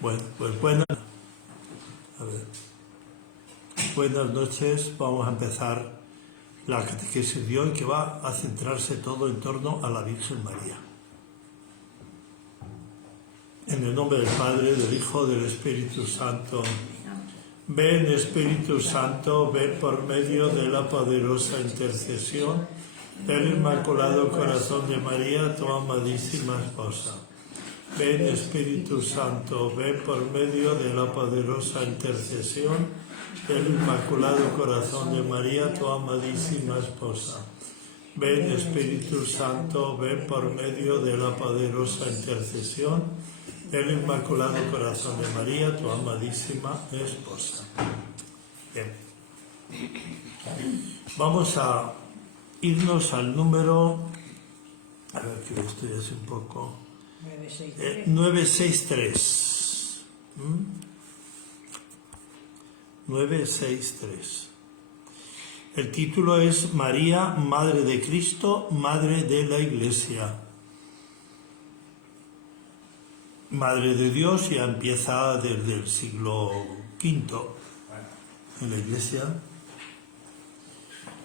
Bueno, pues buenas noches. Vamos a empezar la catequesis de hoy, que va a centrarse todo en torno a la Virgen María. En el nombre del Padre, del Hijo, del Espíritu Santo. Ven, Espíritu Santo, ven por medio de la poderosa intercesión del Inmaculado Corazón de María, tu amadísima esposa. Ven, Espíritu Santo, ven por medio de la poderosa intercesión del Inmaculado Corazón de María, tu amadísima esposa. Ven, Espíritu Santo, ven por medio de la poderosa intercesión del Inmaculado Corazón de María, tu amadísima esposa. Bien. Vamos a irnos al número, a ver que esto ya es un poco... 963. 963. El título es María, Madre de Cristo, Madre de la Iglesia. Madre de Dios ya empieza desde el siglo V en la Iglesia,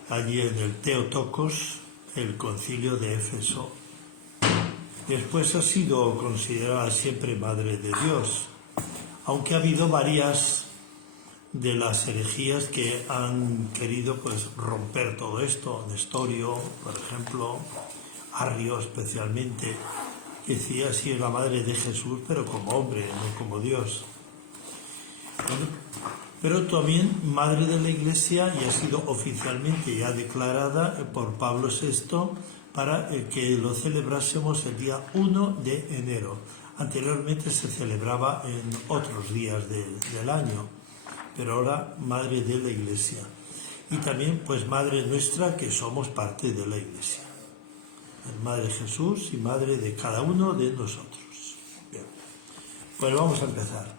allí en el Theotokos, el concilio de Éfeso. Después ha sido considerada siempre Madre de Dios, aunque ha habido varias de las herejías que han querido romper todo esto. Nestorio, por ejemplo, Arrio especialmente, que decía sí es la Madre de Jesús, pero como hombre, no como Dios. Pero también Madre de la Iglesia, y ha sido oficialmente ya declarada por Pablo VI, para que lo celebrásemos el día 1 de enero. Anteriormente se celebraba en otros días del año, pero ahora Madre de la Iglesia. Y también Madre nuestra, que somos parte de la Iglesia. Madre de Jesús y Madre de cada uno de nosotros. Bien. Pues vamos a empezar.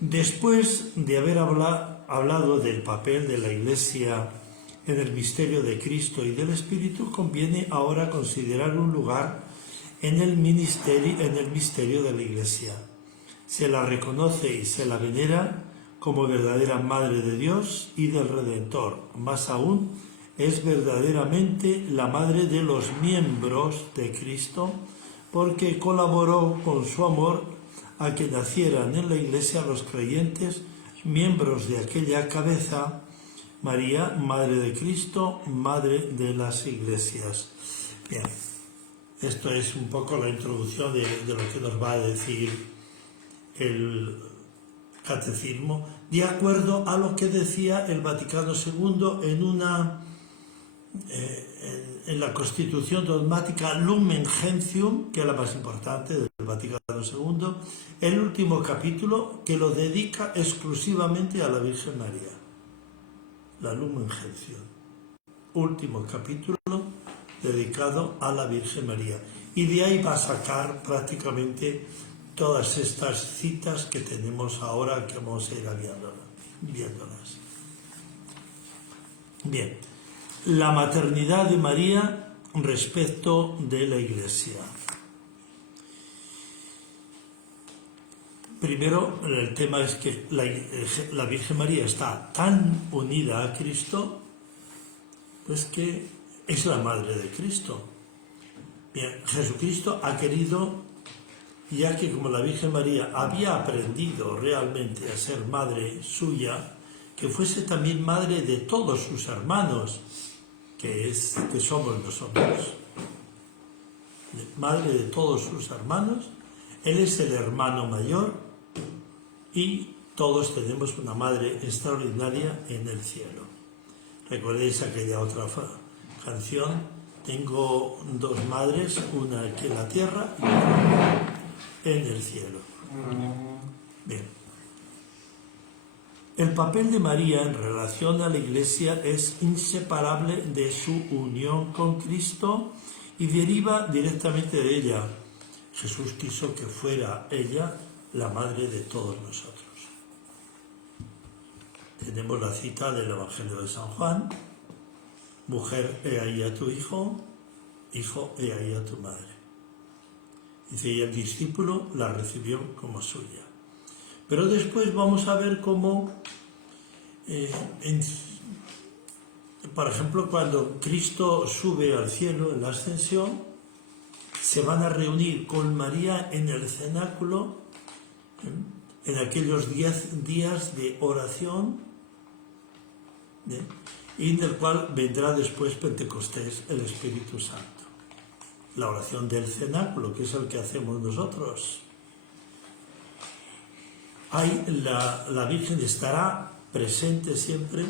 Después de haber hablado del papel de la Iglesia en el misterio de Cristo y del Espíritu, conviene ahora considerar un lugar en el misterio de la Iglesia. Se la reconoce y se la venera como verdadera Madre de Dios y del Redentor. Más aún, es verdaderamente la Madre de los miembros de Cristo, porque colaboró con su amor a que nacieran en la Iglesia los creyentes, miembros de aquella cabeza, María, Madre de Cristo, Madre de las Iglesias. Bien, esto es un poco la introducción de lo que nos va a decir el Catecismo, de acuerdo a lo que decía el Vaticano II en la Constitución dogmática Lumen Gentium, que es la más importante del Vaticano II, el último capítulo que lo dedica exclusivamente a la Virgen María. La Lumen Gentium, último capítulo dedicado a la Virgen María. Y de ahí va a sacar prácticamente todas estas citas que tenemos ahora, que vamos a ir viéndolas. Bien, la maternidad de María respecto de la Iglesia. Primero, el tema es que la Virgen María está tan unida a Cristo, pues que es la Madre de Cristo. Bien, Jesucristo ha querido, ya que como la Virgen María había aprendido realmente a ser madre suya, que fuese también madre de todos sus hermanos, que somos nosotros. Madre de todos sus hermanos, Él es el hermano mayor, y todos tenemos una madre extraordinaria en el cielo. ¿Recordáis aquella otra canción? Tengo dos madres, una aquí en la tierra y otra en el cielo. Bien. El papel de María en relación a la Iglesia es inseparable de su unión con Cristo y deriva directamente de ella. Jesús quiso que fuera ella la madre de todos nosotros. Tenemos la cita del Evangelio de San Juan: mujer, he ahí a tu hijo, hijo, he ahí a tu madre. Dice, y el discípulo la recibió como suya. Pero después vamos a ver cómo, por ejemplo, cuando Cristo sube al cielo en la ascensión, se van a reunir con María en el cenáculo, en aquellos 10 días de oración, y en el cual vendrá después Pentecostés, el Espíritu Santo. La oración del cenáculo, que es el que hacemos nosotros. Ahí la Virgen estará presente siempre,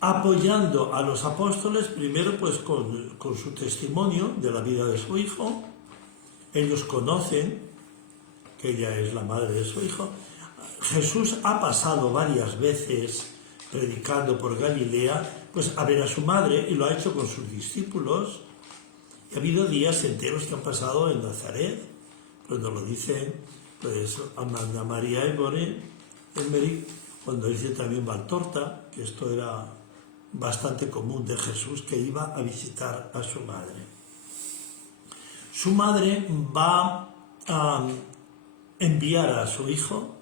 apoyando a los apóstoles, primero pues con su testimonio de la vida de su hijo. Ellos conocen que ella es la madre de su hijo. Jesús ha pasado varias veces predicando por Galilea, pues a ver a su madre, y lo ha hecho con sus discípulos. Y ha habido días enteros que han pasado en Nazaret, pues nos lo dicen pues Amanda María Emery, cuando dice también Valtorta, que esto era bastante común de Jesús, que iba a visitar a su madre. Su madre va a enviar a su hijo,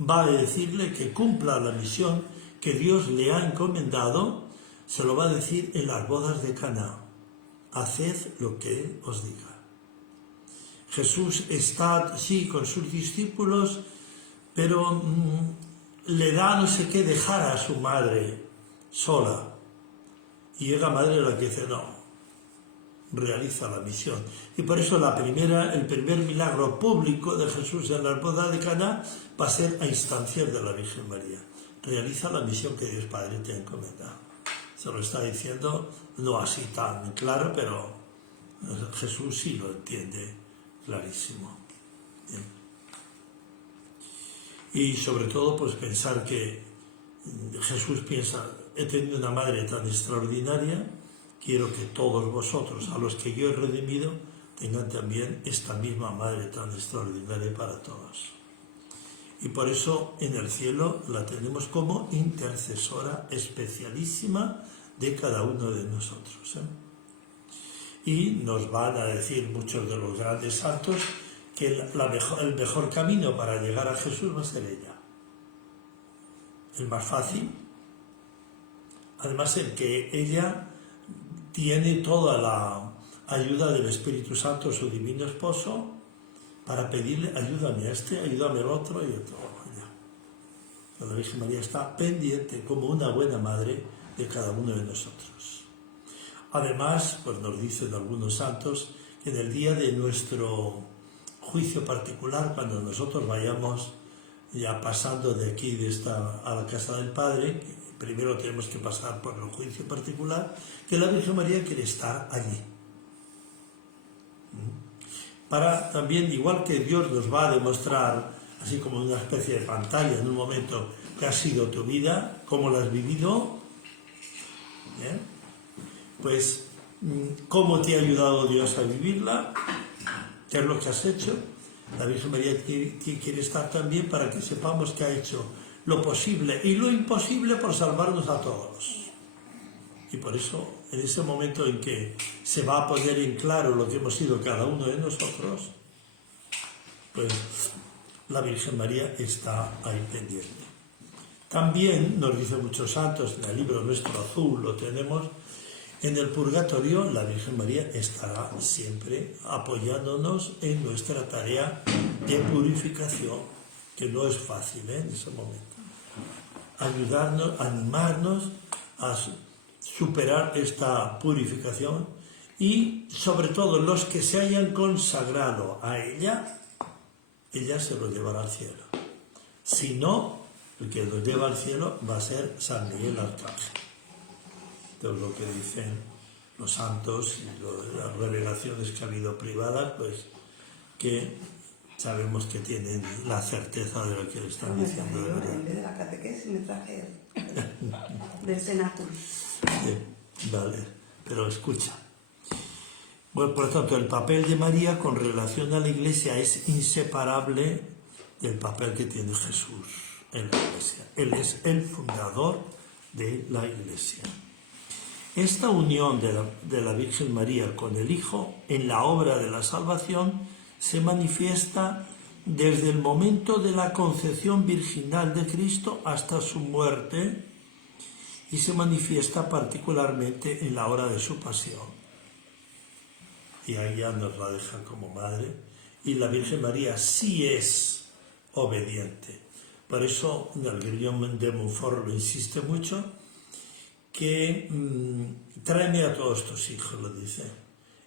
va a decirle que cumpla la misión que Dios le ha encomendado, se lo va a decir en las bodas de Caná. Haced lo que Él os diga. Jesús está, sí, con sus discípulos, pero le da no sé qué dejar a su madre sola. Y es la madre la que dice, no, realiza la misión. Y por eso el primer milagro público de Jesús en la boda de Caná va a ser a instancias de la Virgen María. Realiza la misión que Dios Padre te ha encomendado. Se lo está diciendo, no así tan claro, pero Jesús sí lo entiende clarísimo. Bien. Y sobre todo, pues pensar que Jesús piensa, he tenido una madre tan extraordinaria, quiero que todos vosotros, a los que yo he redimido, tengan también esta misma madre tan extraordinaria para todos. Y por eso en el cielo la tenemos como intercesora especialísima de cada uno de nosotros. Y nos van a decir muchos de los grandes santos que el mejor camino para llegar a Jesús va a ser ella. El más fácil. Además, el que ella tiene toda la ayuda del Espíritu Santo, su divino esposo, para pedirle, ayúdame a este, ayúdame al otro y otro. La Virgen María está pendiente como una buena madre de cada uno de nosotros. Además, pues nos dicen algunos santos que en el día de nuestro juicio particular, cuando nosotros vayamos ya pasando de aquí a la casa del Padre, primero tenemos que pasar por el juicio particular, que la Virgen María quiere estar allí. Para también, igual que Dios nos va a demostrar, así como una especie de pantalla en un momento, que ha sido tu vida, cómo la has vivido, pues cómo te ha ayudado Dios a vivirla, qué es lo que has hecho. La Virgen María quiere estar también para que sepamos que ha hecho lo posible y lo imposible por salvarnos a todos. Y por eso, en ese momento en que se va a poner en claro lo que hemos sido cada uno de nosotros, pues la Virgen María está ahí pendiente. También nos dicen muchos santos, en el libro nuestro azul lo tenemos, en el purgatorio la Virgen María estará siempre apoyándonos en nuestra tarea de purificación, que no es fácil en ese momento. Ayudarnos, animarnos a superar esta purificación y sobre todo los que se hayan consagrado a ella, ella se lo llevará al cielo. Si no, el que lo lleva al cielo va a ser San Miguel Arcángel. Esto es lo que dicen los santos y las revelaciones que ha habido privadas, pues que sabemos que tienen la certeza de lo que le están diciendo de verdad. En vez de la catequesis me traje del cenáculo. Vale, pero escucha. Bueno, por lo tanto, el papel de María con relación a la Iglesia es inseparable del papel que tiene Jesús en la Iglesia. Él es el fundador de la Iglesia. Esta unión de la Virgen María con el Hijo en la obra de la salvación se manifiesta desde el momento de la concepción virginal de Cristo hasta su muerte y se manifiesta particularmente en la hora de su pasión. Y ahí ya nos la deja como madre, y la Virgen María sí es obediente. Por eso el Guillaume de Montfort lo insiste mucho, que tráeme a todos tus hijos, lo dice,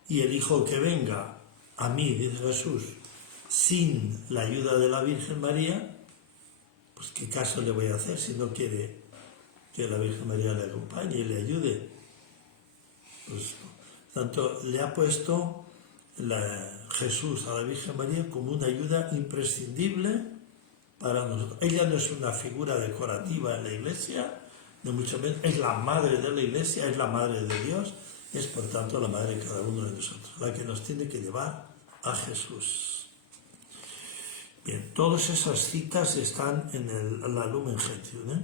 y el hijo que venga a mí, dice Jesús, sin la ayuda de la Virgen María, pues qué caso le voy a hacer si no quiere que la Virgen María le acompañe y le ayude. Pues, tanto le ha puesto Jesús a la Virgen María como una ayuda imprescindible para nosotros. Ella no es una figura decorativa en la Iglesia, no mucho menos, es la madre de la Iglesia, es la madre de Dios, es por tanto la madre de cada uno de nosotros, la que nos tiene que llevar a Jesús. Bien, todas esas citas están en la Lumen Gentium.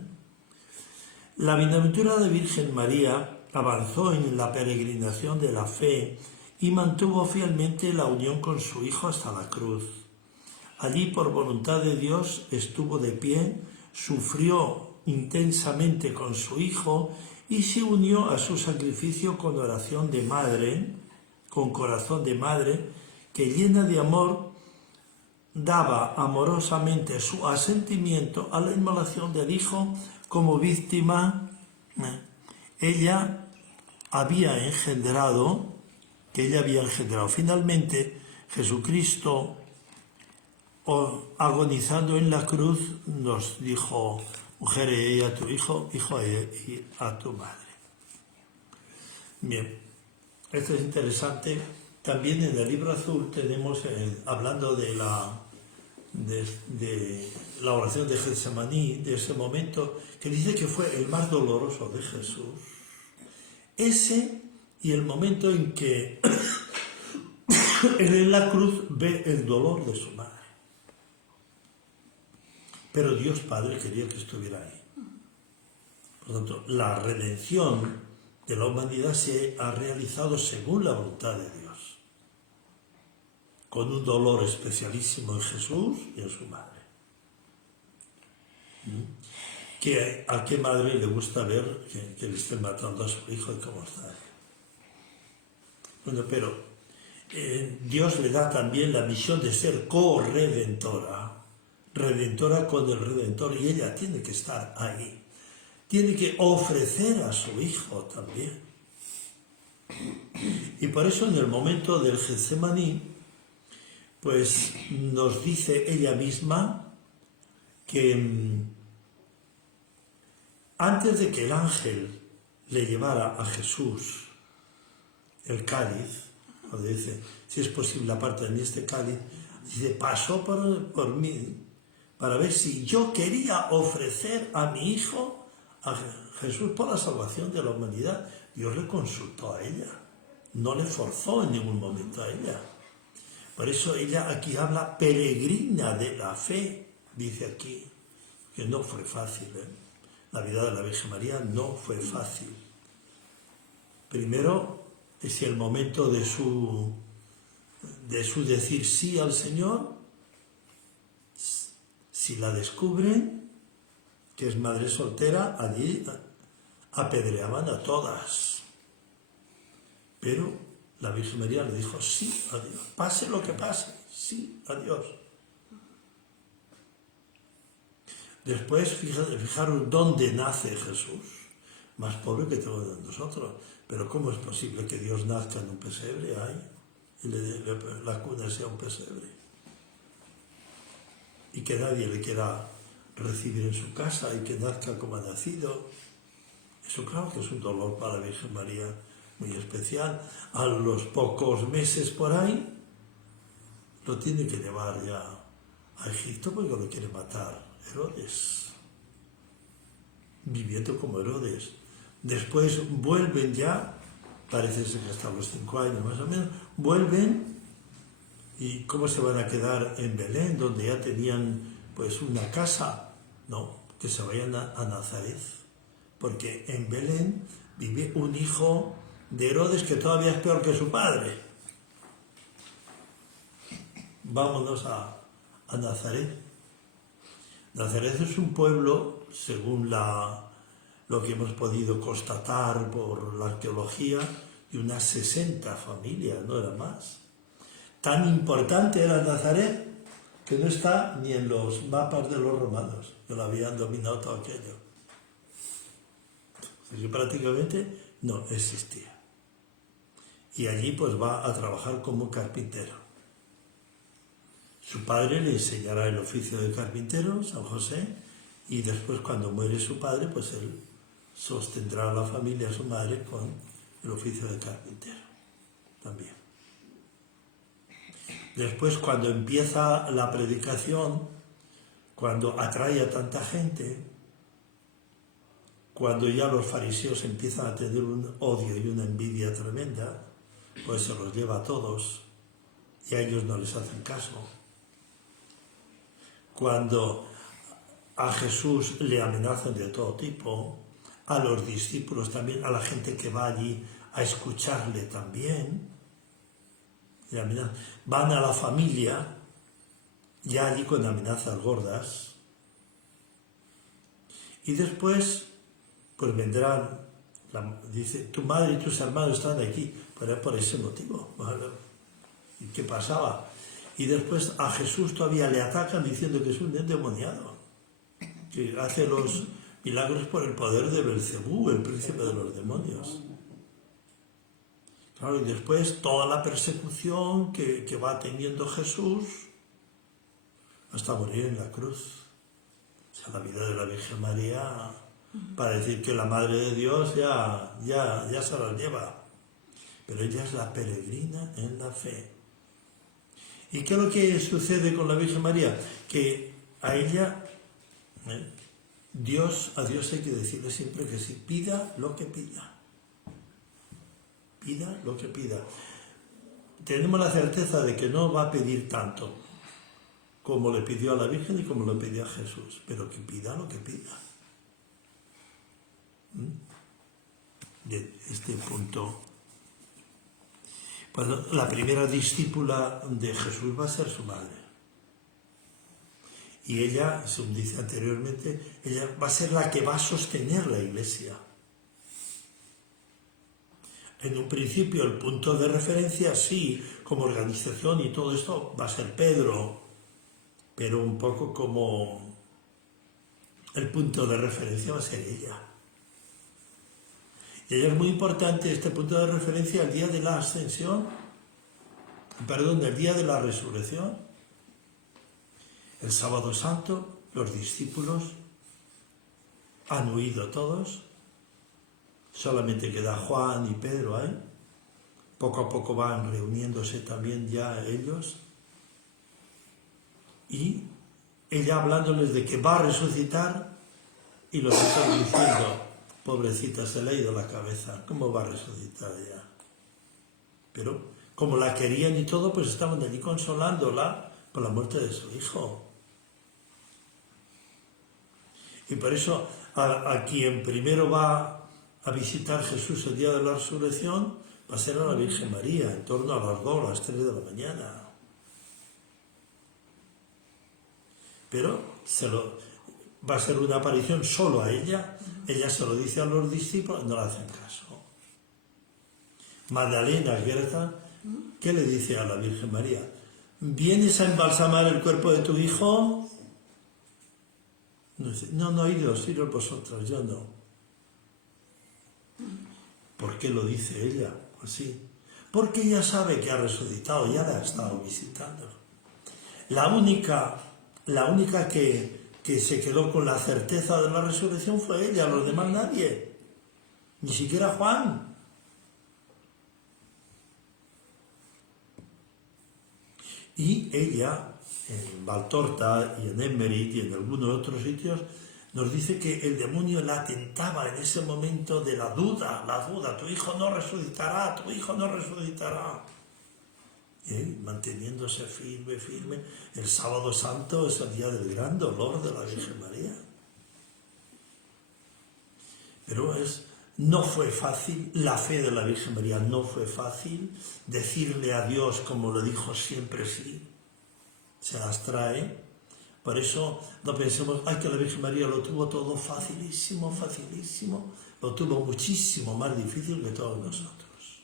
La bienaventurada Virgen María avanzó en la peregrinación de la fe y mantuvo fielmente la unión con su Hijo hasta la cruz. Allí, por voluntad de Dios, estuvo de pie, sufrió intensamente con su Hijo y se unió a su sacrificio con oración de madre, con corazón de madre, que llena de amor daba amorosamente su asentimiento a la inmolación del Hijo como víctima. Ella había engendrado. Finalmente, Jesucristo, agonizando en la cruz, nos dijo: mujer, he a tu hijo, hijo, he a tu madre. Bien, esto es interesante. También en el libro azul tenemos, hablando de la oración de Getsemaní, de ese momento, que dice que fue el más doloroso de Jesús. Ese y el momento en que él en la cruz ve el dolor de su madre. Pero Dios Padre quería que estuviera ahí. Por lo tanto, la redención de la humanidad se ha realizado según la voluntad de Dios, con un dolor especialísimo en Jesús y en su madre. ¿A qué madre le gusta ver que le estén matando a su hijo y cómo está? Bueno, pero Dios le da también la misión de ser co-redentora, redentora con el Redentor, y ella tiene que estar ahí. Tiene que ofrecer a su hijo también. Y por eso en el momento del Getsemaní, pues nos dice ella misma que antes de que el ángel le llevara a Jesús el cáliz, donde dice, si es posible aparte de mí este cáliz, dice, pasó por mí para ver si yo quería ofrecer a mi hijo a Jesús por la salvación de la humanidad. Dios le consultó a ella, no le forzó en ningún momento a ella. Por eso ella aquí habla peregrina de la fe, dice aquí, que no fue fácil, La vida de la Virgen María no fue fácil. Primero, es el momento de su decir sí al Señor. Si la descubren, que es madre soltera, allí apedreaban a todas. Pero la Virgen María le dijo sí a Dios, pase lo que pase, sí a Dios. Después, fijaros dónde nace Jesús, más pobre que todos nosotros. Pero ¿cómo es posible que Dios nazca en un pesebre ahí y la cuna sea un pesebre? Y que nadie le quiera recibir en su casa y que nazca como ha nacido. Eso claro que es un dolor para la Virgen María muy especial. A los pocos meses por ahí lo tiene que llevar ya a Egipto porque lo quiere matar Herodes, viviendo como Herodes. Después vuelven ya, parece ser que hasta los 5 años más o menos, vuelven. ¿Y cómo se van a quedar en Belén, donde ya tenían pues una casa? No, que se vayan a Nazaret, porque en Belén vive un hijo de Herodes que todavía es peor que su padre. vámonos a Nazaret. Nazaret es un pueblo, según lo que hemos podido constatar por la arqueología, de unas 60 familias, no era más. Tan importante era Nazaret que no está ni en los mapas de los romanos, que lo habían dominado todo aquello. Así que prácticamente no existía. Y allí pues va a trabajar como carpintero. Su padre le enseñará el oficio de carpintero, San José, y después cuando muere su padre, pues él sostendrá a la familia, a su madre, con el oficio de carpintero también. Después, cuando empieza la predicación, cuando atrae a tanta gente, cuando ya los fariseos empiezan a tener un odio y una envidia tremenda, pues se los lleva a todos y a ellos no les hacen caso. Cuando a Jesús le amenazan de todo tipo, a los discípulos también, a la gente que va allí a escucharle también, van a la familia, ya allí con amenazas gordas, y después, pues vendrán, dice, tu madre y tus hermanos están aquí, por ese motivo. ¿Y qué pasaba? Y después a Jesús todavía le atacan diciendo que es un endemoniado, que hace los milagros por el poder de Belcebú, el príncipe de los demonios. Claro, y después toda la persecución que va teniendo Jesús hasta morir en la cruz. O sea, la vida de la Virgen María, para decir que la Madre de Dios ya se la lleva. Pero ella es la peregrina en la fe. ¿Y qué es lo que sucede con la Virgen María? Que a ella, a Dios hay que decirle siempre que sí, pida lo que pida. Pida lo que pida. Tenemos la certeza de que no va a pedir tanto como le pidió a la Virgen y como le pidió a Jesús, pero que pida lo que pida. De este punto. Bueno, la primera discípula de Jesús va a ser su madre. Y ella, según dice anteriormente, ella va a ser la que va a sostener la Iglesia. En un principio el punto de referencia, sí, como organización y todo esto, va a ser Pedro, pero un poco como el punto de referencia va a ser ella. Y ella es muy importante, este punto de referencia, el día de la ascensión, el día de la resurrección. El sábado santo, los discípulos han huido todos, solamente queda Juan y Pedro ahí. Poco a poco van reuniéndose también ya ellos. Y ella hablándoles de que va a resucitar y los están diciendo, pobrecita, se le ha ido la cabeza, ¿cómo va a resucitar ya? Pero como la querían y todo, pues estaban allí consolándola por la muerte de su hijo. Y por eso a quien primero va a visitar Jesús el día de la resurrección va a ser a la Virgen María, en torno a las 2, a las 3 de la mañana. Pero va a ser una aparición solo a ella se lo dice a los discípulos, no le hacen caso. Magdalena, Gerta, ¿qué le dice a la Virgen María? ¿Vienes a embalsamar el cuerpo de tu hijo? No, iros vosotras, yo no. ¿Por qué lo dice ella así? Porque ella sabe que ha resucitado, ya la ha estado visitando. La única que se quedó con la certeza de la resurrección fue ella, los demás nadie, ni siquiera Juan. Y ella, en Valtorta y en Emmerich y en algunos otros sitios, nos dice que el demonio la tentaba en ese momento de la duda, tu hijo no resucitará, tu hijo no resucitará. Y él, manteniéndose firme, el sábado santo es el día del gran dolor de la Virgen María. Pero no fue fácil, la fe de la Virgen María no fue fácil, decirle a Dios como lo dijo siempre sí. se las trae. Por eso no pensemos, ay, que la Virgen María lo tuvo todo facilísimo, facilísimo. Lo tuvo muchísimo más difícil que todos nosotros.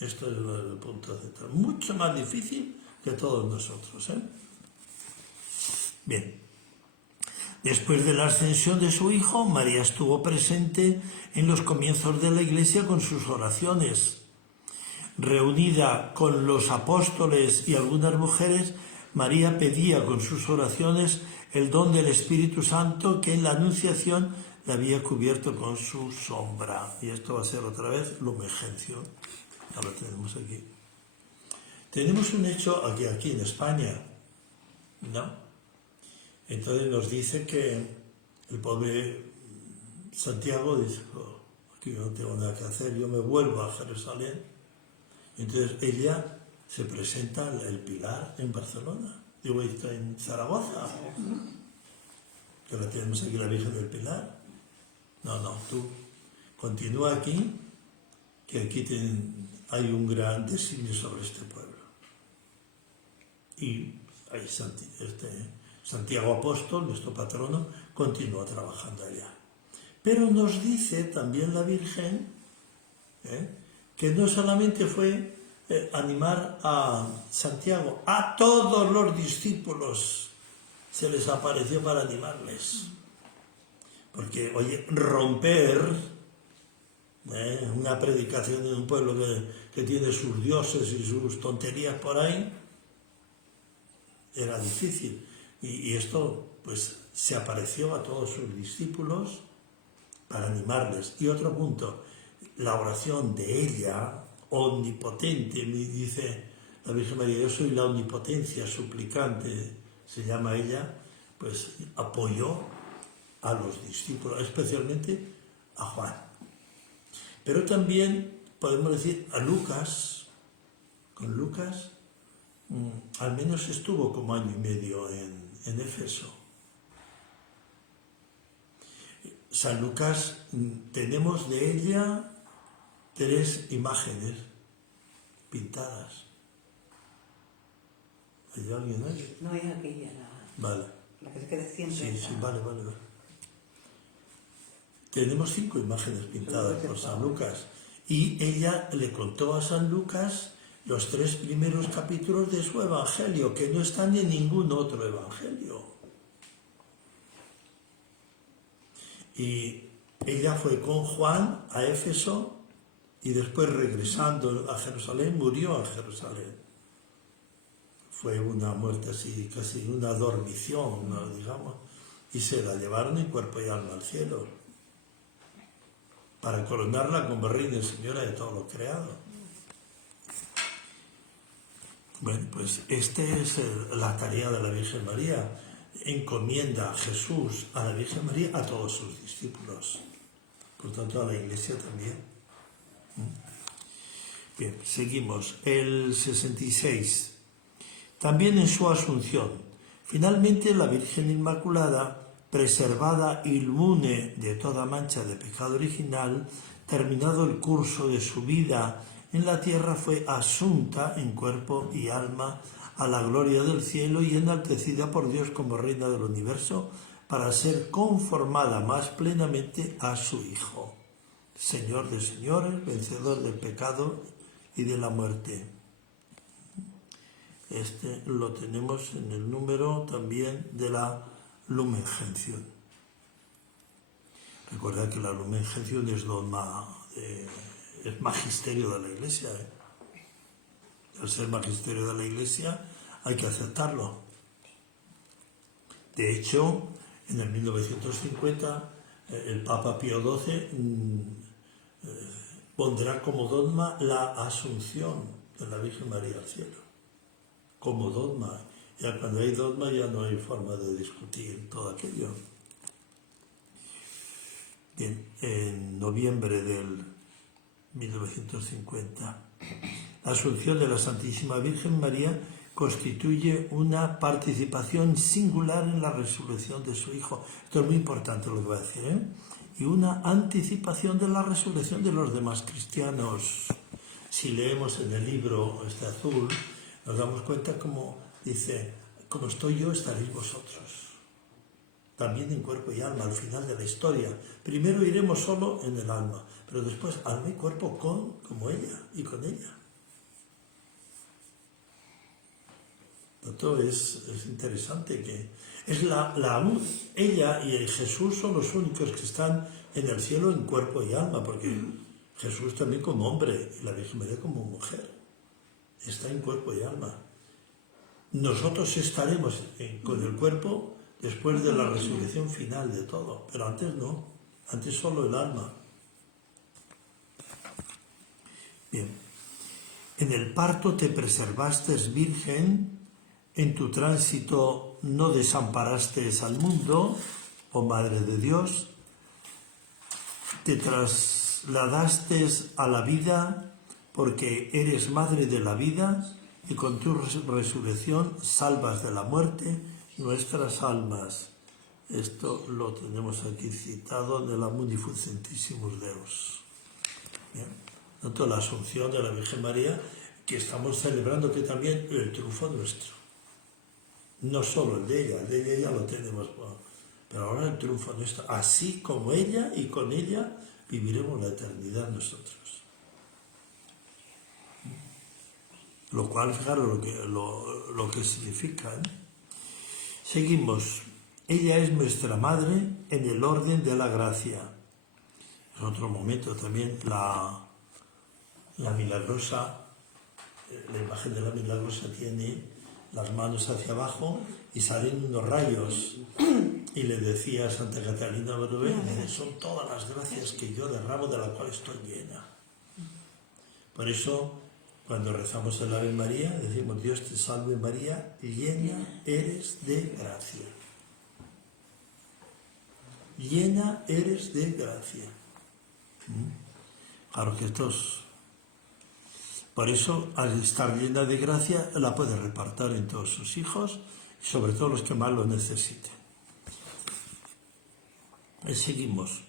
Esto es el punto central. Mucho más difícil que todos nosotros, ¿eh? Bien. Después de la ascensión de su hijo, María estuvo presente en los comienzos de la Iglesia con sus oraciones. Reunida con los apóstoles y algunas mujeres, María pedía con sus oraciones el don del Espíritu Santo que en la Anunciación le había cubierto con su sombra. Y esto va a ser otra vez Lumen Gentium. Ya lo tenemos aquí. Tenemos un hecho aquí en España, ¿no? Entonces nos dice que el pobre Santiago dice, oh, aquí no tengo nada que hacer, yo me vuelvo a Jerusalén. Entonces ella se presenta en el Pilar en Barcelona, digo, está en Zaragoza, que la tenemos aquí la Virgen del Pilar. No, tú continúa aquí, que aquí hay un gran designio sobre este pueblo. Y hay Santiago Apóstol, nuestro patrono, continuó trabajando allá. Pero nos dice también la Virgen que no solamente fue animar a Santiago, a todos los discípulos se les apareció para animarles. Porque, oye, romper una predicación en un pueblo que tiene sus dioses y sus tonterías por ahí, era difícil. Y esto, pues, se apareció a todos sus discípulos para animarles. Y otro punto, la oración de ella, omnipotente, me dice la Virgen María, yo soy la omnipotencia suplicante, se llama ella, pues apoyó a los discípulos, especialmente a Juan. Pero también podemos decir a Lucas, con Lucas, al menos estuvo como año y medio en Éfeso. San Lucas, tenemos de ella 3 imágenes pintadas. ¿Hay alguien ahí? No es aquella, Vale. la que se queda siempre. Sí, vale. Tenemos 5 imágenes pintadas por San Lucas. Y ella le contó a San Lucas los 3 primeros capítulos de su evangelio, que no están en ningún otro evangelio. Y ella fue con Juan a Éfeso y después, regresando a Jerusalén, murió en Jerusalén. Fue una muerte así, casi una dormición, ¿no? Digamos, y se la llevaron en cuerpo y alma al cielo para coronarla como reina y señora de todo lo creado. Bueno, pues esta es la tarea de la Virgen María. Encomienda a Jesús, a la Virgen María, a todos sus discípulos. Por tanto, a la Iglesia también. Bien, seguimos. El 66. También en su Asunción. Finalmente, la Virgen Inmaculada, preservada inmune de toda mancha de pecado original, terminado el curso de su vida en la tierra, fue asunta en cuerpo y alma a la gloria del cielo y enaltecida por Dios como reina del universo, para ser conformada más plenamente a su Hijo, Señor de señores, vencedor del pecado y de la muerte. Este lo tenemos en el número también de la Lumen Gentium. Recordad que la Lumen Gentium es dogma, es magisterio de la Iglesia. Al ser magisterio de la Iglesia hay que aceptarlo. De hecho, en el 1950 el Papa Pío XII pondrá como dogma la Asunción de la Virgen María al cielo. Como dogma. Ya cuando hay dogma ya no hay forma de discutir todo aquello. Bien, en noviembre del 1950, la Asunción de la Santísima Virgen María constituye una participación singular en la resurrección de su Hijo. Esto es muy importante lo que voy a decir, ¿eh? Y una anticipación de la resurrección de los demás cristianos. Si leemos en el libro azul, Nos damos cuenta como dice, como estoy yo, estaréis vosotros. También en cuerpo y alma, al final de la historia. Primero iremos solo en el alma, pero después alma y cuerpo como ella y con ella. Esto es interesante que es ella y Jesús son los únicos que están en el cielo en cuerpo y alma, porque Jesús también como hombre y la Virgen María como mujer está en cuerpo y alma. Nosotros estaremos con el cuerpo después de la resurrección final de todo, pero antes no, antes solo el alma. Bien, en el parto te preservaste virgen, en tu tránsito no desamparaste al mundo, oh Madre de Dios, te trasladaste a la vida porque eres Madre de la vida y con tu resurrección salvas de la muerte nuestras almas. Esto lo tenemos aquí citado en el Munificentissimus Deus. Bien. Tanto la Asunción de la Virgen María, que estamos celebrando que también el triunfo nuestro. No solo el de ella ya lo tenemos, pero ahora el triunfo nuestro. Así como ella y con ella viviremos la eternidad nosotros. Lo cual, fijaros lo que significa. Seguimos. Ella es nuestra madre en el orden de la gracia. En otro momento también la milagrosa, la imagen de la milagrosa tiene las manos hacia abajo y salen unos rayos. Y le decía a Santa Catalina Berubé, son todas las gracias que yo derramo de la cual estoy llena. Por eso, cuando rezamos el Ave María, decimos, Dios te salve María, llena eres de gracia. Llena eres de gracia. Claro que por eso, al estar llena de gracia, la puede repartir en todos sus hijos, y sobre todo los que más lo necesiten. Seguimos.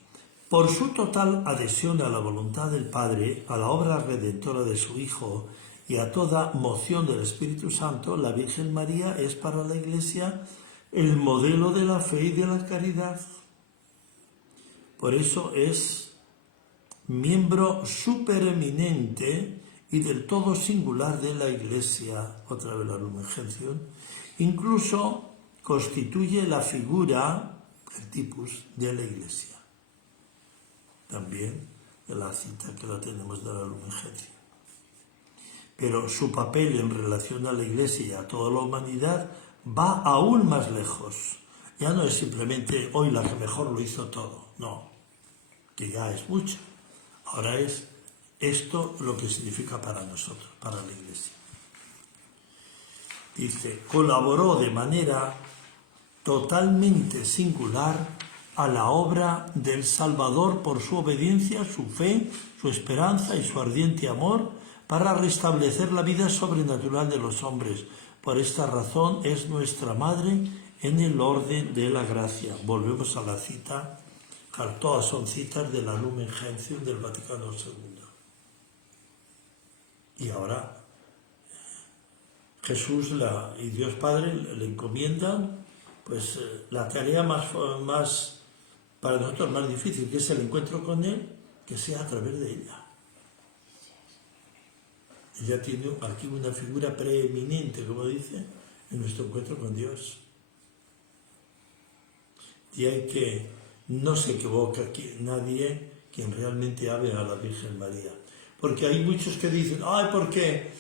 Por su total adhesión a la voluntad del Padre, a la obra redentora de su Hijo y a toda moción del Espíritu Santo, la Virgen María es para la Iglesia el modelo de la fe y de la caridad. Por eso es miembro supereminente y del todo singular de la Iglesia, otra vez la Lumen Gentium, incluso constituye la figura, el tipus de la Iglesia. También de la cita que la tenemos de la Lumen Gentium. Pero su papel en relación a la Iglesia y a toda la humanidad va aún más lejos. Ya no es simplemente hoy la que mejor lo hizo todo, no, que ya es mucho. Ahora es esto lo que significa para nosotros, para la Iglesia. Dice, colaboró de manera totalmente singular a la obra del Salvador por su obediencia, su fe, su esperanza y su ardiente amor para restablecer la vida sobrenatural de los hombres. Por esta razón es nuestra Madre en el orden de la gracia. Volvemos a la cita, todas son citas de la Lumen Gentium del Vaticano II. Y ahora Jesús y Dios Padre le encomiendan pues la tarea más para nosotros más difícil, que es el encuentro con Él, que sea a través de ella. Ella tiene aquí una figura preeminente, como dice, en nuestro encuentro con Dios. Y hay que no se equivoca aquí nadie quien realmente ame a la Virgen María. Porque hay muchos que dicen, ay, porque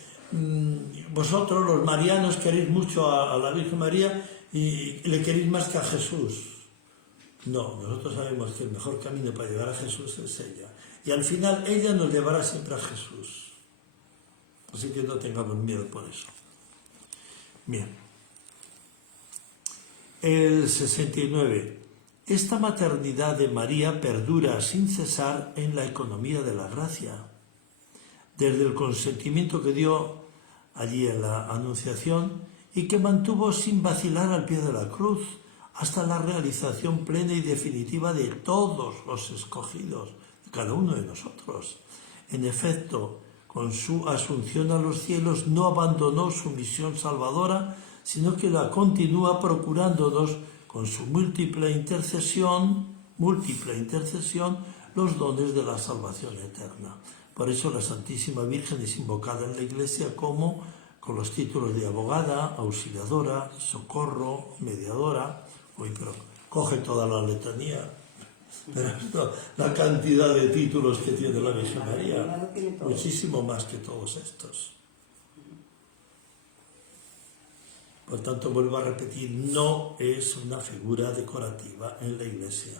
vosotros los marianos queréis mucho a la Virgen María y le queréis más que a Jesús. No, nosotros sabemos que el mejor camino para llegar a Jesús es ella. Y al final ella nos llevará siempre a Jesús. Así que no tengamos miedo por eso. Bien. El 69. Esta maternidad de María perdura sin cesar en la economía de la gracia. Desde el consentimiento que dio allí en la Anunciación y que mantuvo sin vacilar al pie de la cruz, hasta la realización plena y definitiva de todos los escogidos, de cada uno de nosotros. En efecto, con su asunción a los cielos, no abandonó su misión salvadora, sino que la continúa procurándonos con su múltiple intercesión, los dones de la salvación eterna. Por eso la Santísima Virgen es invocada en la Iglesia como con los títulos de abogada, auxiliadora, socorro, mediadora. Uy, pero coge toda la letanía. Pero esto, la cantidad de títulos que tiene la Virgen María, muchísimo más que todos estos. Por tanto, vuelvo a repetir, no es una figura decorativa en la Iglesia.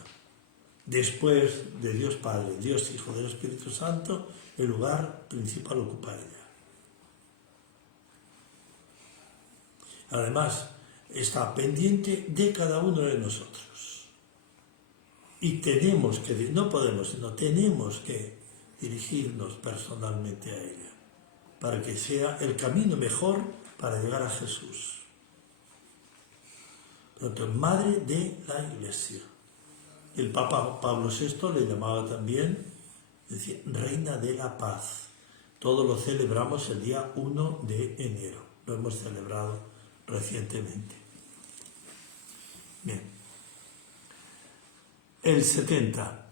Después de Dios Padre, Dios Hijo, del Espíritu Santo, el lugar principal ocupa ella. Además, está pendiente de cada uno de nosotros. Y tenemos que dirigirnos personalmente a ella, para que sea el camino mejor para llegar a Jesús. Por lo tanto, Madre de la Iglesia. El Papa Pablo VI le llamaba también, decía, Reina de la Paz. Todo lo celebramos el día 1 de enero. Lo hemos celebrado recientemente. Bien. El 70.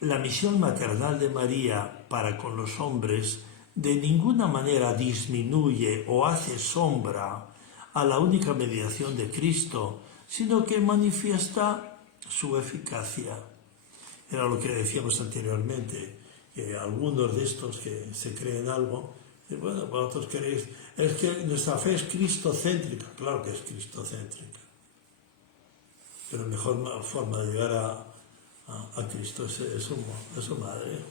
La misión maternal de María para con los hombres de ninguna manera disminuye o hace sombra a la única mediación de Cristo, sino que manifiesta su eficacia. Era lo que decíamos anteriormente, que algunos de estos que se creen algo, bueno, vosotros queréis, es que nuestra fe es cristocéntrica. Claro que es cristocéntrica, pero la mejor forma de llegar a Cristo es su madre.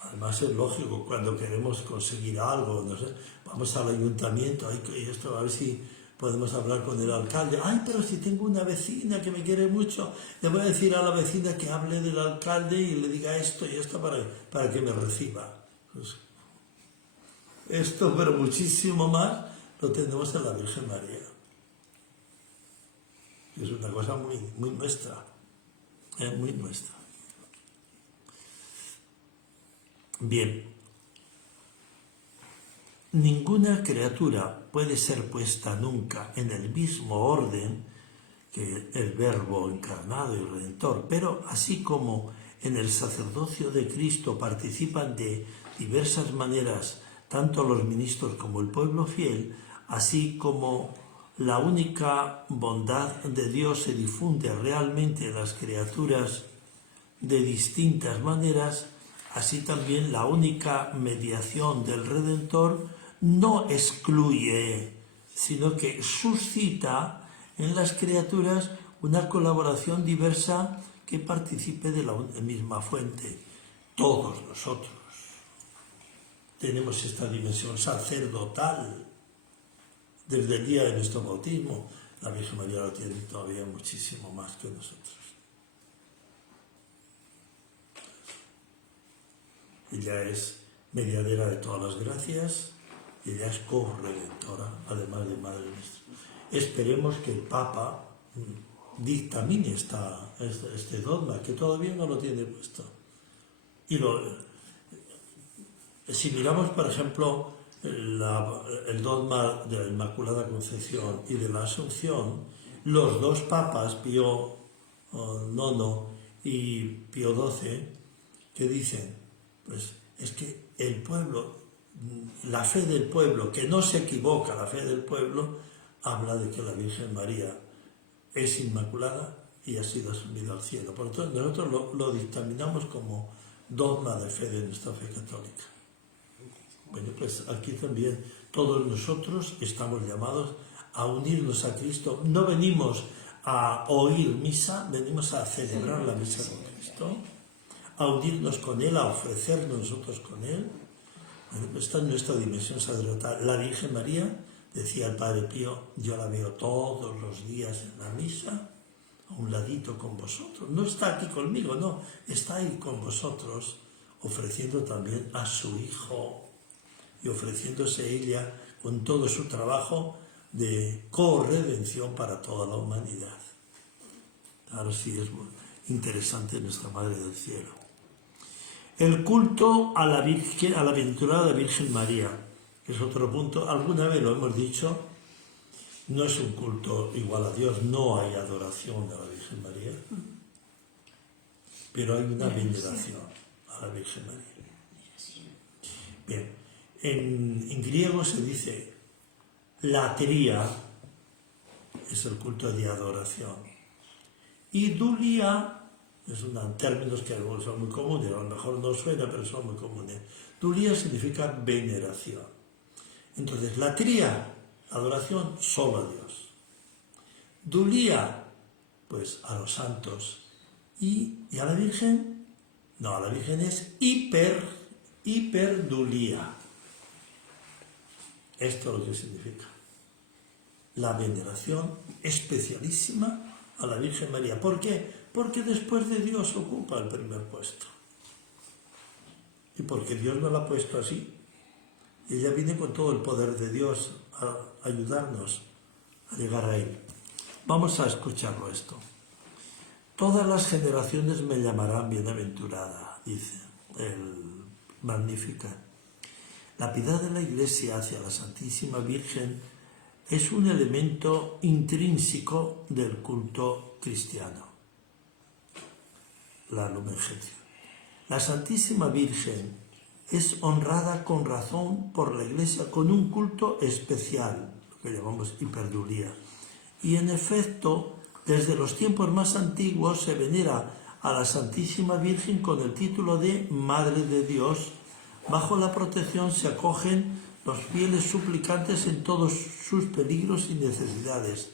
Además es lógico, cuando queremos conseguir algo, no sé, vamos al ayuntamiento, y esto, a ver si podemos hablar con el alcalde. Ay, pero si tengo una vecina que me quiere mucho, le voy a decir a la vecina que hable del alcalde y le diga esto y esto para que me reciba. Pues, esto, pero muchísimo más, lo tenemos en la Virgen María. Es una cosa muy, muy nuestra, muy nuestra. Bien, ninguna criatura puede ser puesta nunca en el mismo orden que el Verbo encarnado y Redentor, pero así como en el sacerdocio de Cristo participan de diversas maneras tanto los ministros como el pueblo fiel, así como la única bondad de Dios se difunde realmente en las criaturas de distintas maneras, así también la única mediación del Redentor no excluye, sino que suscita en las criaturas una colaboración diversa que participe de la misma fuente. Todos nosotros tenemos esta dimensión sacerdotal desde el día de nuestro bautismo. La Virgen María lo tiene todavía muchísimo más que nosotros. Ella es mediadera de todas las gracias y ella es corredentora, además de Madre nuestra. Esperemos que el Papa dictamine este dogma, que todavía no lo tiene puesto. Y si miramos, por ejemplo, el dogma de la Inmaculada Concepción y de la Asunción, los dos papas, Pío IX y Pío XII, que dicen, pues es que el pueblo, la fe del pueblo, que no se equivoca, la fe del pueblo, habla de que la Virgen María es inmaculada y ha sido asumida al cielo. Por lo tanto, nosotros lo dictaminamos como dogma de fe de nuestra fe católica. Bueno, pues aquí también todos nosotros estamos llamados a unirnos a Cristo. No venimos a oír misa, venimos a celebrar la misa con Cristo, a unirnos con Él, a ofrecernos nosotros con Él. Bueno, esta es nuestra dimensión sacerdotal. La Virgen María, decía el Padre Pío, yo la veo todos los días en la misa, a un ladito con vosotros. No está aquí conmigo, no, está ahí con vosotros, ofreciendo también a su Hijo y ofreciéndose ella con todo su trabajo de corredención para toda la humanidad. Claro, sí, es muy interesante nuestra Madre del Cielo. El culto a la Virgen, a la bienaventurada Virgen María, que es otro punto. Alguna vez lo hemos dicho, no es un culto igual a Dios, no hay adoración a la Virgen María, pero hay una veneración a la Virgen María. Bien, en griego se dice latría, es el culto de adoración, y dulia, son términos que son muy comunes, a lo mejor no suena, pero son muy comunes. Dulia significa veneración. Entonces, latría, adoración solo a Dios. Dulia, pues a los santos. ¿Y a la Virgen? No, a la Virgen es hiperdulia. Esto es lo que significa. La veneración especialísima a la Virgen María. ¿Por qué? Porque después de Dios ocupa el primer puesto. Y porque Dios no la ha puesto así. Ella viene con todo el poder de Dios a ayudarnos a llegar a Él. Vamos a escucharlo esto. Todas las generaciones me llamarán bienaventurada, dice el Magnificat. La piedad de la Iglesia hacia la Santísima Virgen es un elemento intrínseco del culto cristiano. La Lumen Gentium. La Santísima Virgen es honrada con razón por la Iglesia con un culto especial, lo que llamamos hiperdulia. Y en efecto, desde los tiempos más antiguos se venera a la Santísima Virgen con el título de Madre de Dios. Bajo la protección se acogen los fieles suplicantes en todos sus peligros y necesidades.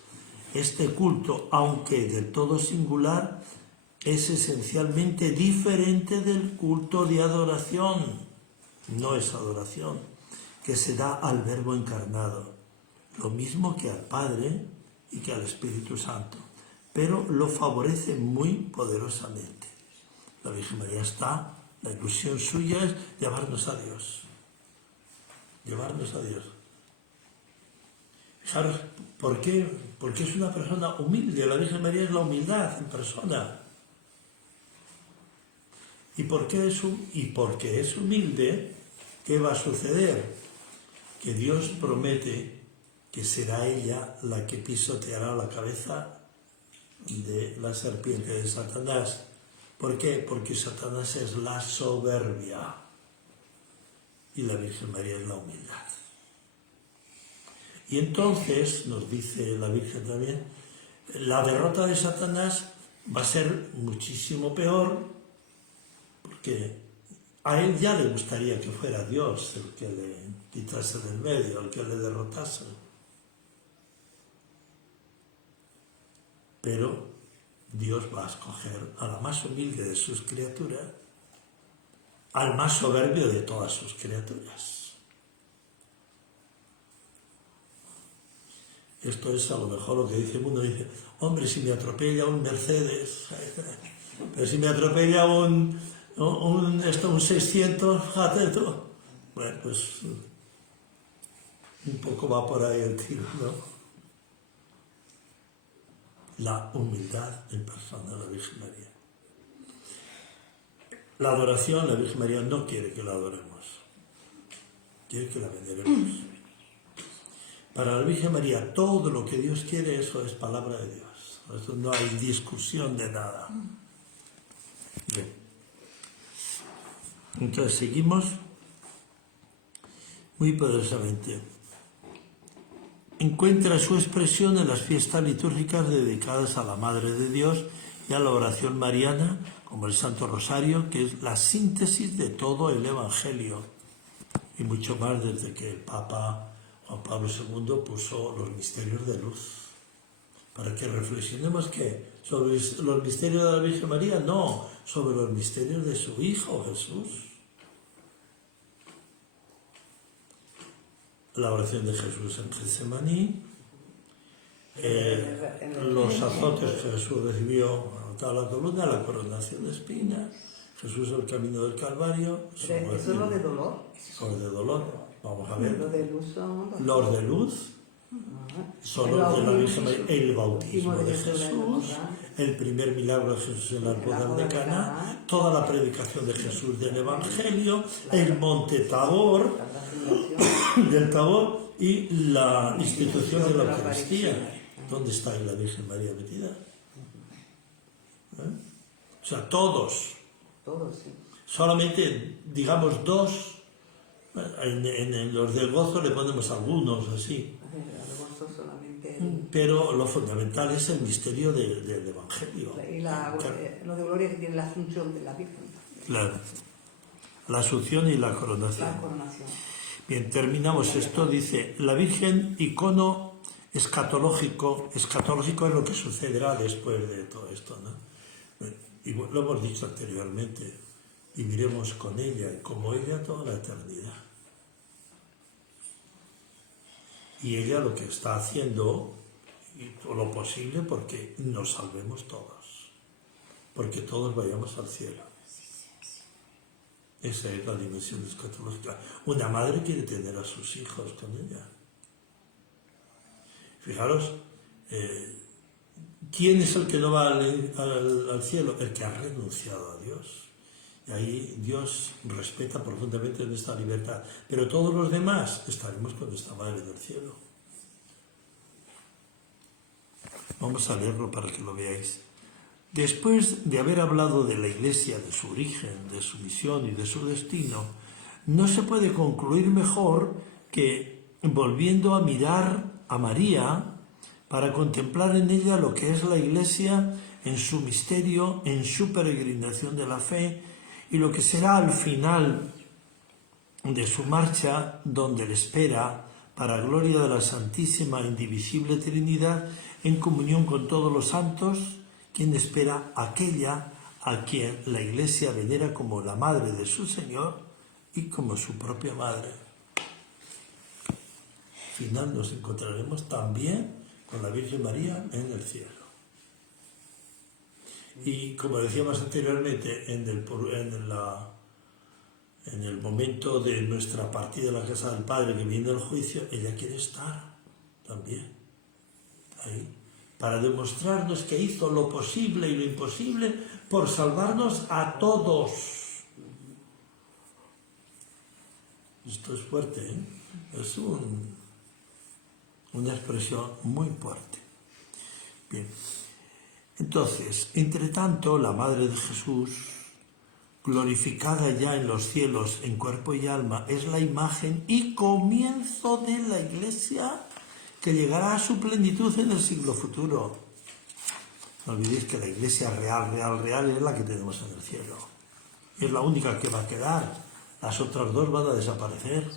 Este culto, aunque del todo singular, es esencialmente diferente del culto de adoración. No es adoración, que se da al Verbo encarnado, lo mismo que al Padre y que al Espíritu Santo, pero lo favorece muy poderosamente. La Virgen María está, la ilusión suya es llevarnos a Dios. Llevarnos a Dios. Fijaros, ¿por qué? Porque es una persona humilde. La Virgen María es la humildad en persona. ¿Y porque es humilde, ¿qué va a suceder? Que Dios promete que será ella la que pisoteará la cabeza de la serpiente de Satanás. ¿Por qué? Porque Satanás es la soberbia y la Virgen María es la humildad. Y entonces, nos dice la Virgen también, la derrota de Satanás va a ser muchísimo peor, porque a él ya le gustaría que fuera Dios el que le quitase del medio, el que le derrotase. Pero Dios va a escoger a la más humilde de sus criaturas, al más soberbio de todas sus criaturas. Esto es a lo mejor lo que dice uno, dice, hombre, si me atropella un Mercedes, pero si me atropella un 600, fíjate tú. Bueno, pues un poco va por ahí el tiro, ¿no? La humildad en persona de la Virgen María. La adoración, la Virgen María no quiere que la adoremos, quiere que la veneremos. Para la Virgen María, todo lo que Dios quiere, eso es palabra de Dios. Eso no hay discusión de nada. Bien. Entonces seguimos muy poderosamente. Encuentra su expresión en las fiestas litúrgicas dedicadas a la Madre de Dios y a la oración mariana, como el Santo Rosario, que es la síntesis de todo el Evangelio, y mucho más desde que el Papa Juan Pablo II puso los misterios de luz. Para que reflexionemos, ¿qué? ¿Sobre los misterios de la Virgen María? No, sobre los misterios de su Hijo Jesús. La oración de Jesús en Getsemaní, los azotes que Jesús recibió a la columna, la coronación de espinas, Jesús el camino del Calvario. ¿Eso es lo de dolor? Los de dolor, vamos a ver. Los de luz son... Los de luz Solo de la Virgen María, el bautismo de Jesús, el primer milagro de Jesús en las bodas de Caná, toda la predicación de Jesús del Evangelio, el monte Tabor, del Tabor y la institución de la Eucaristía. ¿Dónde está ahí la Virgen María metida? O sea, todos. Todos, sí. Solamente, digamos, dos. En los del gozo le ponemos algunos así. Pero lo fundamental es el misterio del Evangelio. Y lo de gloria que tiene la asunción de la Virgen. Claro. La asunción y la coronación. La coronación. Bien, terminamos esto. Dice, la Virgen, icono escatológico. Escatológico es lo que sucederá después de todo esto, ¿no? Y lo hemos dicho anteriormente. Viviremos con ella y como ella toda la eternidad. Y ella lo que está haciendo, y todo lo posible, porque nos salvemos todos. Porque todos vayamos al cielo. Esa es la dimensión escatológica. Una madre quiere tener a sus hijos con ella. Fijaros, ¿quién es el que no va al cielo? El que ha renunciado a Dios. Y ahí Dios respeta profundamente nuestra libertad. Pero todos los demás estaremos con nuestra Madre del Cielo. Vamos a leerlo para que lo veáis. Después de haber hablado de la Iglesia, de su origen, de su misión y de su destino, no se puede concluir mejor que volviendo a mirar a María para contemplar en ella lo que es la Iglesia en su misterio, en su peregrinación de la fe, y lo que será al final de su marcha, donde le espera, para gloria de la Santísima e Indivisible Trinidad, en comunión con todos los santos, quien espera aquella a quien la Iglesia venera como la Madre de su Señor y como su propia Madre. Al final nos encontraremos también con la Virgen María en el cielo. Y como decíamos anteriormente, en el momento de nuestra partida a la casa del Padre, que viene el juicio, ella quiere estar también ahí, para demostrarnos que hizo lo posible y lo imposible por salvarnos a todos. Esto es fuerte, ¿eh? Es una expresión muy fuerte. Bien. Entonces, entre tanto, la Madre de Jesús, glorificada ya en los cielos en cuerpo y alma, es la imagen y comienzo de la Iglesia que llegará a su plenitud en el siglo futuro. No olvidéis que la Iglesia real es la que tenemos en el cielo. Es la única que va a quedar. Las otras dos van a desaparecer.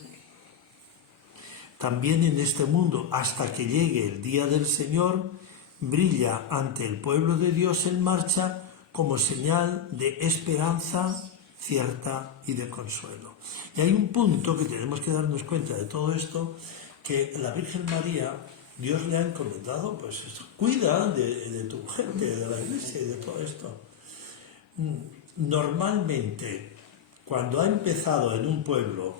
También en este mundo, hasta que llegue el día del Señor, brilla ante el pueblo de Dios en marcha como señal de esperanza cierta y de consuelo. Y hay un punto que tenemos que darnos cuenta de todo esto, que la Virgen María, Dios le ha encomendado, pues cuida de tu gente, de la Iglesia y de todo esto. Normalmente, cuando ha empezado en un pueblo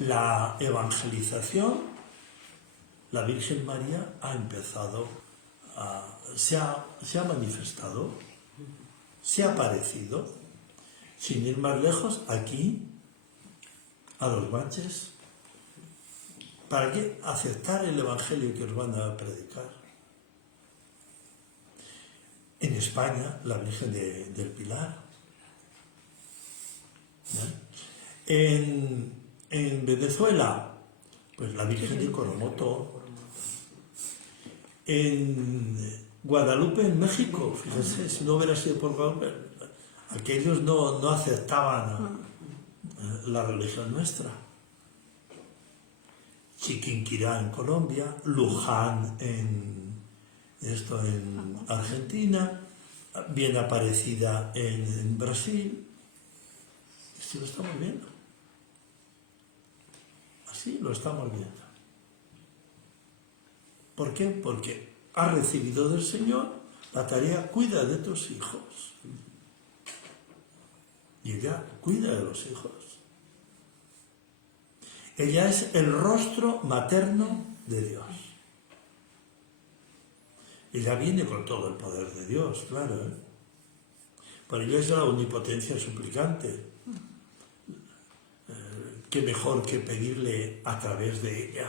la evangelización, la Virgen María ha empezado se ha manifestado, se ha aparecido, sin ir más lejos, aquí, a los Guanches. ¿Para qué? Aceptar el Evangelio que os van a predicar. En España, la Virgen del Pilar. En Venezuela, pues la Virgen de Coromoto. En Guadalupe, en México, fíjense, si no hubiera sido por Guadalupe, aquellos no aceptaban la religión nuestra. Chiquinquirá en Colombia, Luján en Argentina, bien Aparecida en Brasil. Así lo estamos viendo. Así lo estamos viendo. ¿Por qué? Porque ha recibido del Señor la tarea, cuida de tus hijos. Y ella cuida de los hijos. Ella es el rostro materno de Dios. Ella viene con todo el poder de Dios, claro, ¿eh? Para ella es la omnipotencia suplicante. Qué mejor que pedirle a través de ella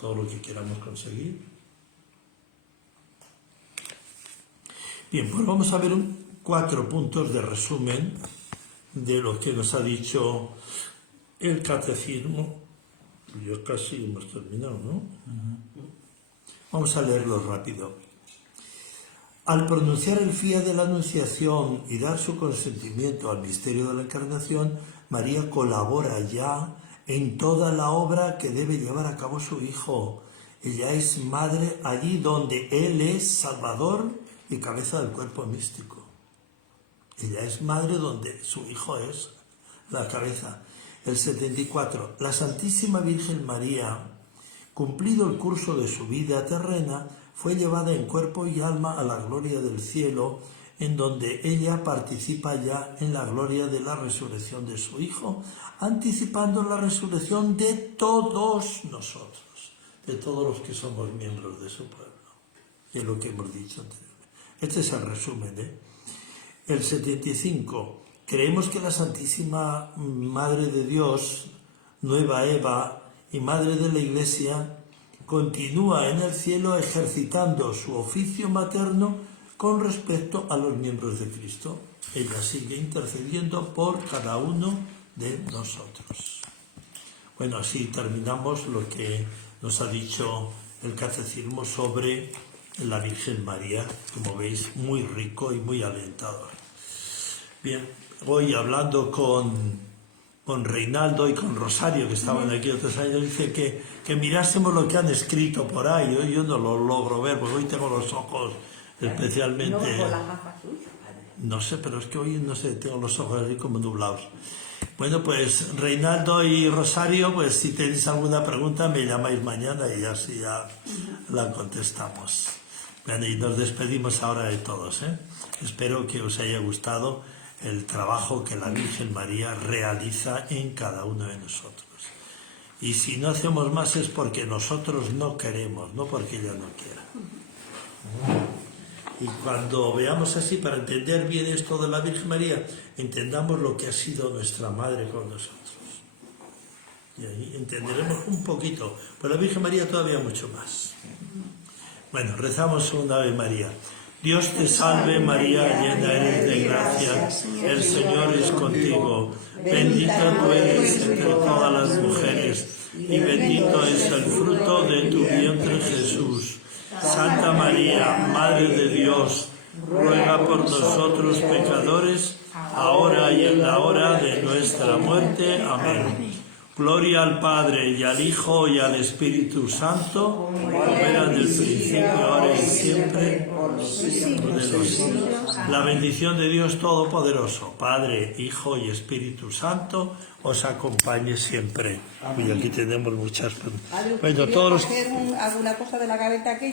todo lo que queramos conseguir. Bien, pues vamos a ver 4 puntos de resumen de lo que nos ha dicho el catecismo. Yo casi hemos terminado, ¿no? Vamos a leerlo rápido. Al pronunciar el fiat de la Anunciación y dar su consentimiento al misterio de la Encarnación, María colabora ya en toda la obra que debe llevar a cabo su Hijo. Ella es madre allí donde Él es Salvador y cabeza del cuerpo místico. Ella es madre donde su Hijo es la cabeza. El 74. La Santísima Virgen María, cumplido el curso de su vida terrena, fue llevada en cuerpo y alma a la gloria del cielo, en donde ella participa ya en la gloria de la resurrección de su Hijo, anticipando la resurrección de todos nosotros, de todos los que somos miembros de su pueblo. Y es lo que hemos dicho anteriormente. Este es el resumen, ¿eh? El 75. Creemos que la Santísima Madre de Dios, Nueva Eva y Madre de la Iglesia, continúa en el cielo ejercitando su oficio materno con respecto a los miembros de Cristo. Ella sigue intercediendo por cada uno de nosotros. Bueno, así terminamos lo que nos ha dicho el catecismo sobre la Virgen María, como veis, muy rico y muy alentador. Bien, hoy hablando con Reinaldo y con Rosario, que estaban aquí otros años, dice que mirásemos lo que han escrito por ahí. Yo no lo logro ver, porque hoy tengo los ojos especialmente... No con las gafas suyas, padre. No sé, pero es que hoy, no sé, tengo los ojos así como nublados. Bueno, pues Reinaldo y Rosario, pues si tenéis alguna pregunta me llamáis mañana y así ya la contestamos. Bueno, y nos despedimos ahora de todos, ¿eh? Espero que os haya gustado el trabajo que la Virgen María realiza en cada uno de nosotros. Y si no hacemos más es porque nosotros no queremos, no porque ella no quiera. Y cuando veamos así, para entender bien esto de la Virgen María, entendamos lo que ha sido nuestra Madre con nosotros. Y ahí entenderemos un poquito, pues la Virgen María todavía mucho más. Bueno, rezamos una Ave María. Dios te salve María, llena eres de gracia, el Señor es contigo. Bendita tú eres entre todas las mujeres, y bendito es el fruto de tu vientre Jesús. Santa María, Madre de Dios, ruega por nosotros pecadores, ahora y en la hora de nuestra muerte. Amén. Gloria al Padre, y al Hijo, y al Espíritu Santo, como era en el principio, ahora y siempre, por los siglos de los siglos. La bendición de Dios Todopoderoso, Padre, Hijo y Espíritu Santo, os acompañe siempre. Y aquí tenemos muchas... Padre, Bueno, todos los... hacer alguna cosa de la gaveta aquella.